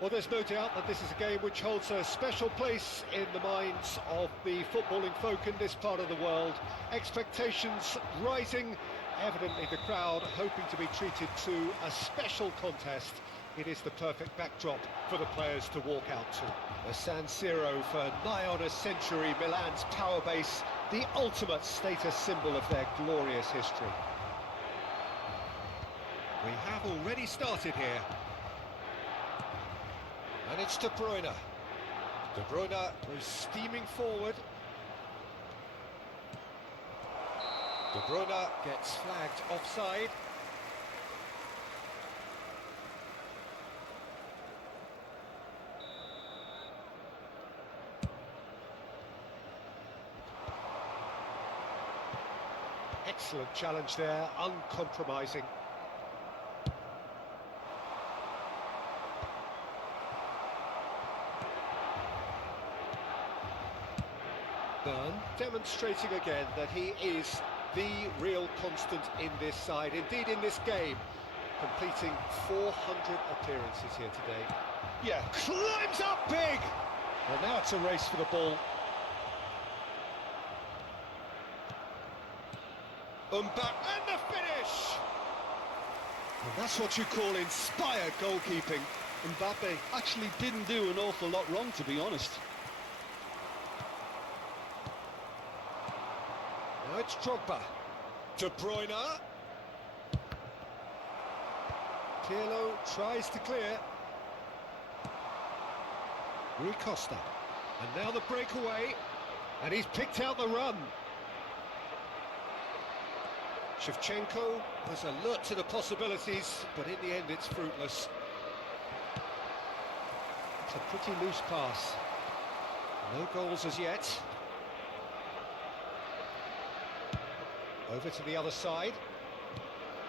Well, there's no doubt that this is a game which holds a special place in the minds of the footballing folk in this part of the world. Expectations rising, evidently the crowd hoping to be treated to a special contest. It is the perfect backdrop for the players to walk out to. The San Siro for nigh on a century, Milan's power base, the ultimate status symbol of their glorious history. We have already started here. And it's De Bruyne. De Bruyne was steaming forward. De Bruyne gets flagged offside. Excellent challenge there, uncompromising. Demonstrating again that he is the real constant in this side, indeed in this game, completing 400 appearances here today. Yeah, climbs up big! Well, now it's a race for the ball. Mbappe, and the finish! And that's what you call inspired goalkeeping. Mbappe actually didn't do an awful lot wrong, to be honest. Now it's Drogba. De Bruyne. Pirlo tries to clear. Rui Costa. And now the breakaway. And he's picked out the run. Shevchenko was alert to the possibilities, but in the end it's fruitless. It's a pretty loose pass. No goals as yet. Over to the other side.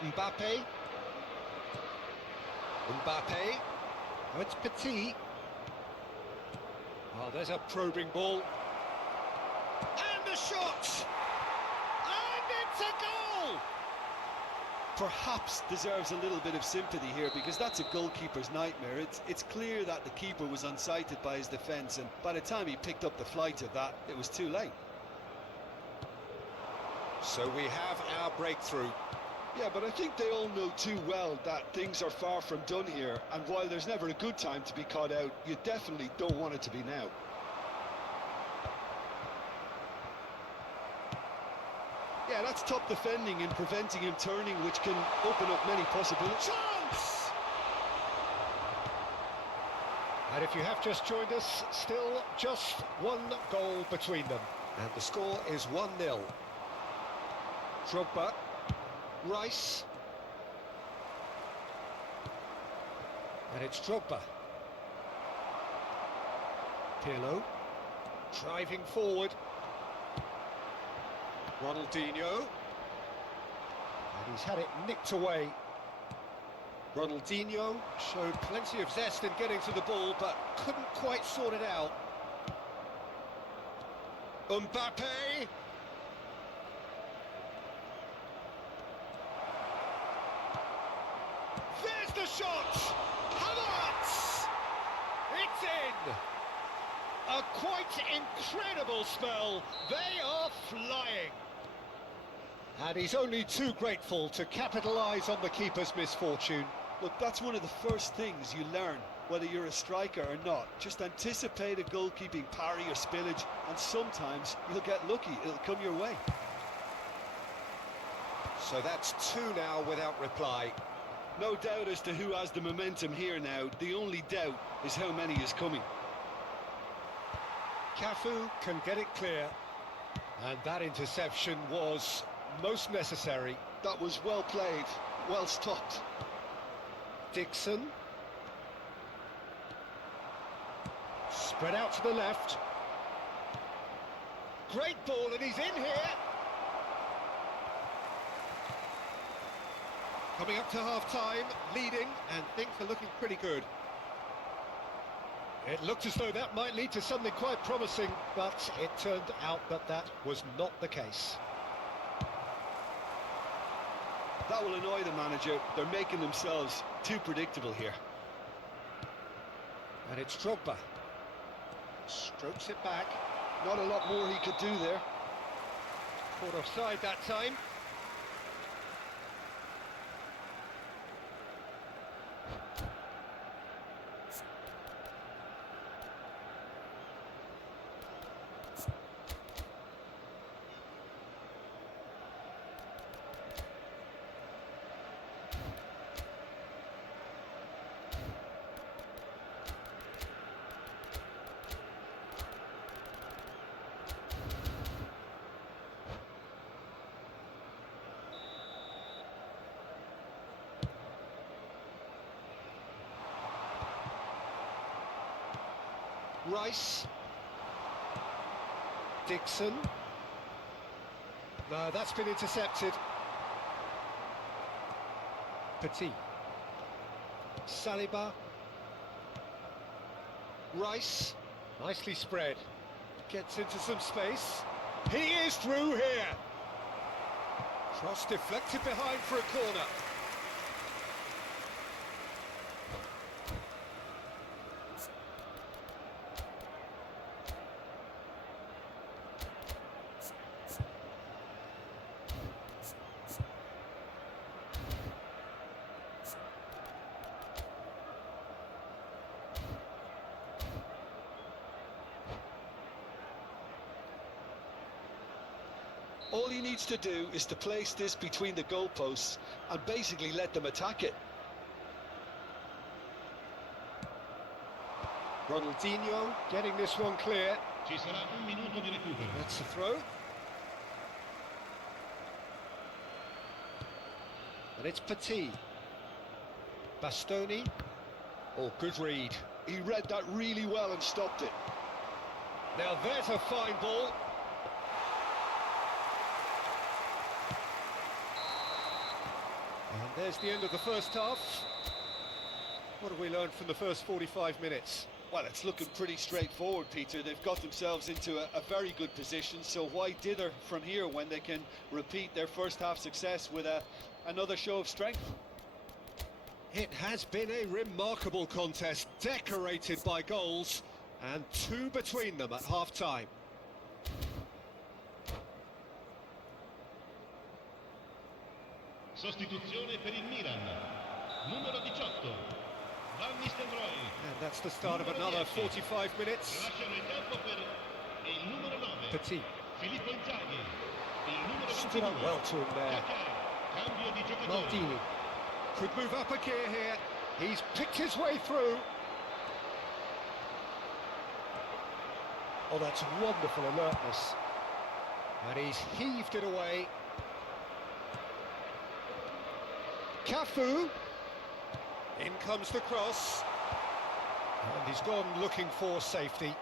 Mbappe. Mbappe. Oh, it's Petit. Oh, there's a probing ball. And a shot! And it's a goal! Perhaps deserves a little bit of sympathy here, because that's a goalkeeper's nightmare. It's clear that the keeper was unsighted by his defence, and by the time he picked up the flight of that, it was too late. So we have our breakthrough. Yeah, but I think they all know too well that things are far from done here, and while there's never a good time to be caught out, you definitely don't want it to be now. Yeah, that's top defending and preventing him turning, which can open up many possibilities. Chance! And if you have just joined us, still just one goal between them. And the score is 1-0. Drogba, Rice, and it's Drogba. Pirlo, driving forward. Ronaldinho, and he's had it nicked away. Ronaldinho showed plenty of zest in getting to the ball, but couldn't quite sort it out. Mbappe. There's the shot! Havertz! It's in! A quite incredible spell. They are flying. And he's only too grateful to capitalise on the keeper's misfortune. Look, that's one of the first things you learn, whether you're a striker or not. Just anticipate a goalkeeping parry or spillage, and sometimes you'll get lucky. It'll come your way. So that's two now without reply. No doubt as to who has the momentum here now. The only doubt is how many is coming. Cafu can get it clear. And that interception was most necessary. That was well played, well stopped. Dixon. Spread out to the left. Great ball, and he's in here. Coming up to half-time, leading, and things are looking pretty good. It looked as though that might lead to something quite promising, but it turned out that that was not the case. That will annoy the manager. They're making themselves too predictable here. And it's Drogba. Strokes it back. Not a lot more he could do there. Caught offside that time. Rice. Dixon. No, that's been intercepted. Petit. Saliba. Rice. Nicely spread. Gets into some space. He is through here. Cross deflected behind for a corner. All he needs to do is to place this between the goalposts and basically let them attack it. Ronaldinho getting this one clear. That's the throw. And it's Petit. Bastoni. Oh, good read. He read that really well and stopped it. Now there's a fine ball. And there's the end of the first half. What have we learned from the first 45 minutes? Well, it's looking pretty straightforward, Peter. They've got themselves into a very good position, so why dither from here when they can repeat their first half success with another show of strength? It has been a remarkable contest, decorated by goals, and two between them at half-time. Sostituzione per il Milan, numero 18, Van Nistelrooy. And that's the start of another 45 minutes. Lasciano il campo per il numero 9, Petit. Filippo Inzaghi, il numero Stood 22, up well to him there. Kaká, cambio di giocatore. Maldini. Could move up a gear here. He's picked his way through. Oh, that's wonderful alertness. And he's heaved it away. Cafu. In comes the cross. And he's gone looking for safety.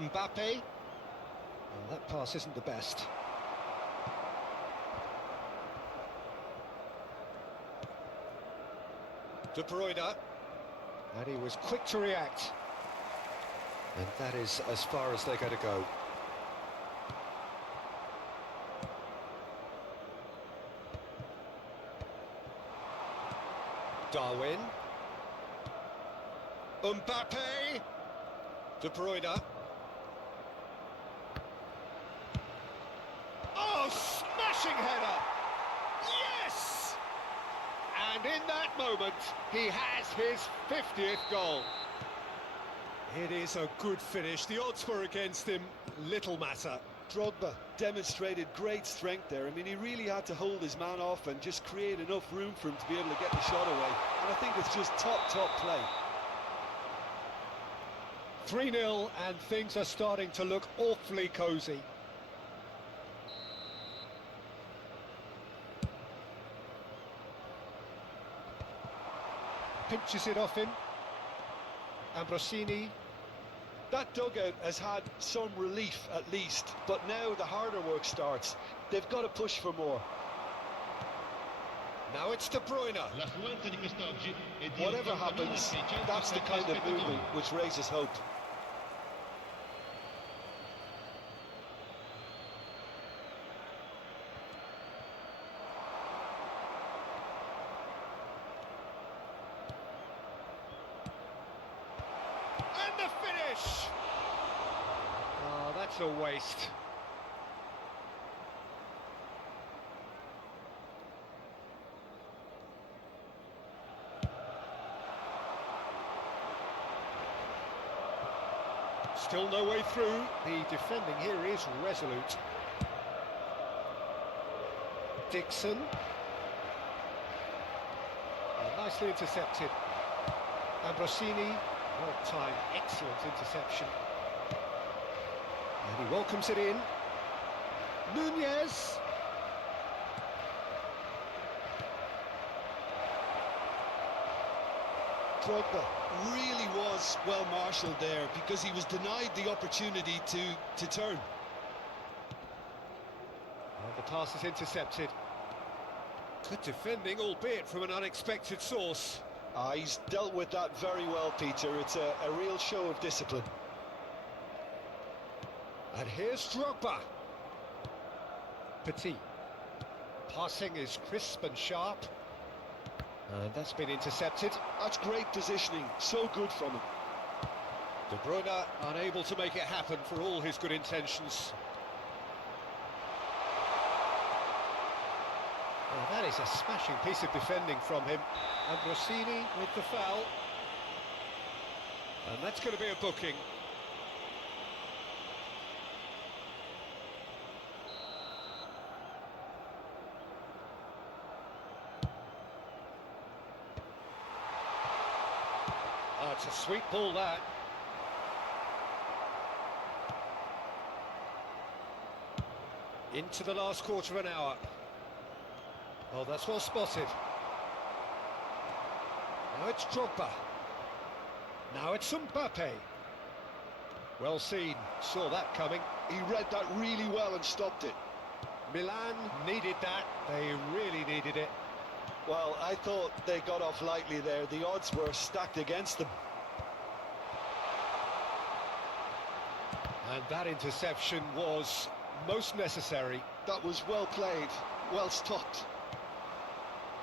Mbappe. Oh, that pass isn't the best. De Bruyne. And he was quick to react. And that is as far as they're going to go. Darwin. Mbappe. De Bruyne. Oh, smashing header! Yes! And in that moment, he has his 50th goal. It is a good finish. The odds were against him. Little matter. Drogba demonstrated great strength there. I mean, he really had to hold his man off and just create enough room for him to be able to get the shot away. And I think it's just top play. 3-0, and things are starting to look awfully cosy. Pinches it off him. Ambrosini. That dugout has had some relief at least, but now the harder work starts. They've got to push for more. Now it's De Bruyne. L'affluenza di quest'oggi è di Whatever happens, that's the kind of movement which raises hope. And the finish! Oh, that's a waste. Still no way through. The defending here is resolute. Dixon. Nicely intercepted. Ambrosini, well timed, excellent interception. And he welcomes it in. Nunez. Drogba really was well marshalled there because he was denied the opportunity to turn. And the pass is intercepted. Good defending, albeit from an unexpected source. He's dealt with that very well, Peter. It's a real show of discipline. And here's Drogba. Petit. Passing is crisp and sharp. And that's been intercepted. That's great positioning, so good from him. De Bruyne unable to make it happen for all his good intentions. Well, that is a smashing piece of defending from him. Ambrosini with the foul. And that's going to be a booking. Oh, it's a sweet ball, that. Into the last quarter of an hour. Oh, that's well spotted. Now it's Drogba. Now it's Mbappe. Well seen, saw that coming. He read that really well and stopped it. Milan needed that, they really needed it. Well, I thought they got off lightly there. The odds were stacked against them. And that interception was most necessary. That was well played, well stopped.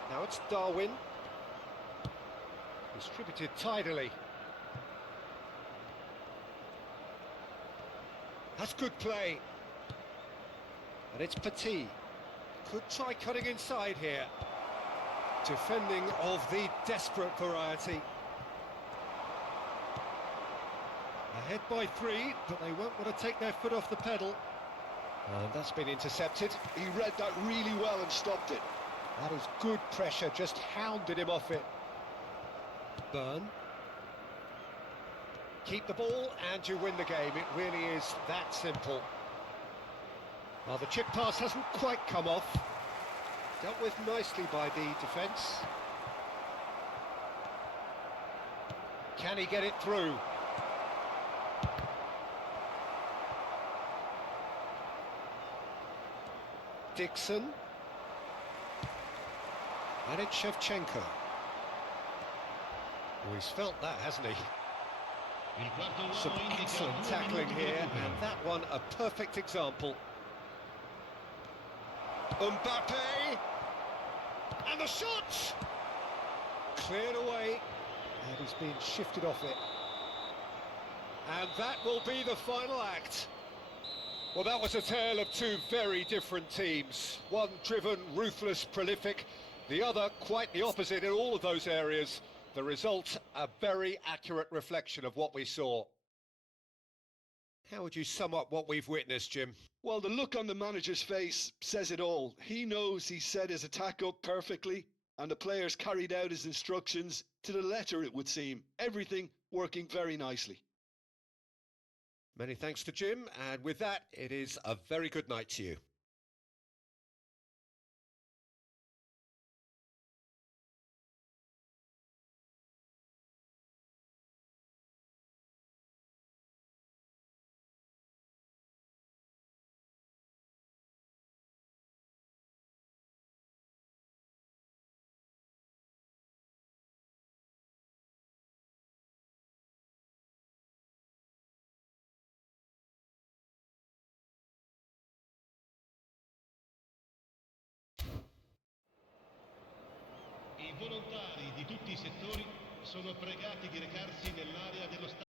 Now it's Darwin. Distributed tidily. That's good play. And it's Petit. Could try cutting inside here. Defending of the desperate variety. Ahead by 3, but they won't want to take their foot off the pedal. And that's been intercepted. He read that really well and stopped it. That is good pressure, just hounded him off it. Burn. Keep the ball and you win the game. It really is that simple. Well, the chip pass hasn't quite come off. Dealt with nicely by the defence. Can he get it through? Dixon. And it's Shevchenko. Oh, he's felt that, hasn't he? Some excellent tackling here, and that one a perfect example. Mbappe! And the shot! Cleared away, and he's been shifted off it. And that will be the final act. Well, that was a tale of two very different teams. One driven, ruthless, prolific. The other quite the opposite in all of those areas. The result, a very accurate reflection of what we saw. How would you sum up what we've witnessed, Jim? Well, the look on the manager's face says it all. He knows he set his attack up perfectly, and the players carried out his instructions to the letter, it would seem. Everything working very nicely. Many thanks to Jim, and with that, it is a very good night to you. I volontari di tutti i settori sono pregati di recarsi nell'area dello stadio.